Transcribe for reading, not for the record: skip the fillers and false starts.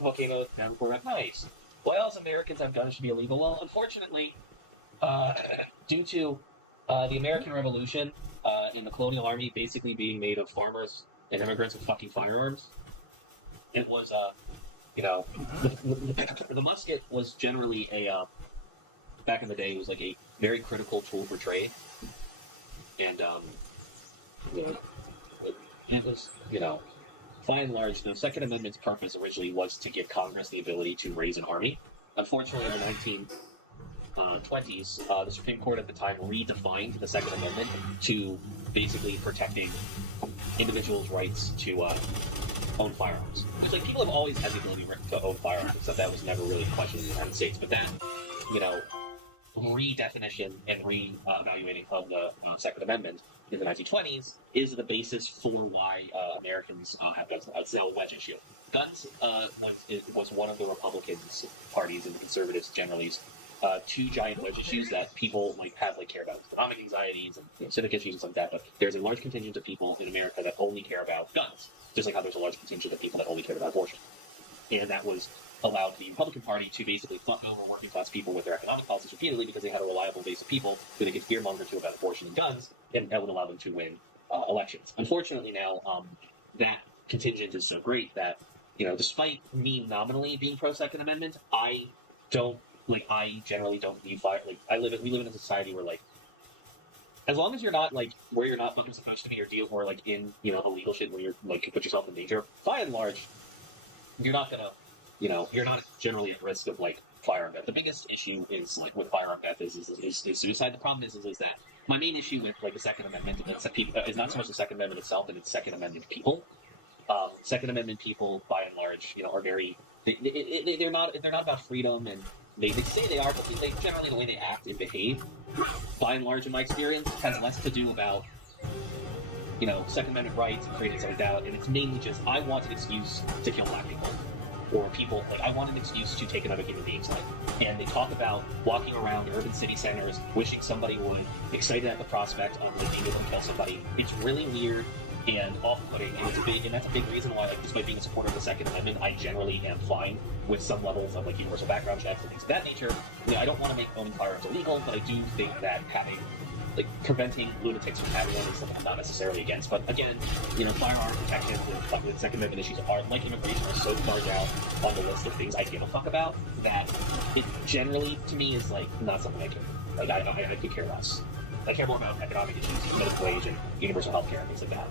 the volcano down Quebec. Nice. Why else Americans have guns should be illegal? Well, unfortunately, due to the American Revolution and the colonial army basically being made of farmers and immigrants with fucking firearms, it was, the musket was generally back in the day, it was like a very critical tool for trade. And, it was, by and large, the Second Amendment's purpose originally was to give Congress the ability to raise an army. Unfortunately, in the 1920s, the Supreme Court at the time redefined the Second Amendment to basically protecting individuals' rights to own firearms. It's like people have always had the ability to own firearms, except that was never really questioned in the United States. But that, redefinition and re-evaluating of the Second Amendment in the 1920s is the basis for why Americans have guns. It's a wedge issue. Guns was one of the Republican parties and the conservatives generally two giant wedge issues that people care about economic anxieties and civic issues and stuff like that. But there's a large contingent of people in America that only care about guns, just like how there's a large contingent of people that only care about abortion. And that was allowed the Republican Party to basically fuck over working class people with their economic policies repeatedly because they had a reliable base of people who they could fearmonger to about abortion and guns, and that would allow them to win elections. Unfortunately now, that contingent is so great that, despite me nominally being pro-Second Amendment, I generally don't view fire, we live in a society where, as long as you're not, where you're not fucking supposed to be or in, illegal shit where you're, you put yourself in danger, by and large, you're not gonna, you're not generally at risk of, firearm death. The biggest issue is, with firearm death is suicide. The problem is that my main issue with, the Second Amendment is not so much the Second Amendment itself, but it's Second Amendment people. Second Amendment people, by and large, are very, they're not about freedom, and they say they are, but they generally, the way they act and behave, by and large, in my experience, has less to do about, Second Amendment rights and freedoms like that, and it's mainly just, I want an excuse to kill black people. Or people, I want an excuse to take another human being's life. And they talk about walking around urban city centers, wishing somebody would, excited at the prospect of being able to kill somebody. It's really weird and off-putting, and that's a big reason why, despite being a supporter of the Second Amendment, I generally am fine with some levels of, universal background checks and things of that nature. I don't want to make owning firearms illegal, but I do think that having, preventing lunatics from having one is something I'm not necessarily against. But again, firearm protection and Second Amendment issues are, like immigration, are so far down on the list of things I give a fuck about that it generally, to me, is, not something I care. I could care less. I care more about economic issues, minimum wage, and universal health care and things like that.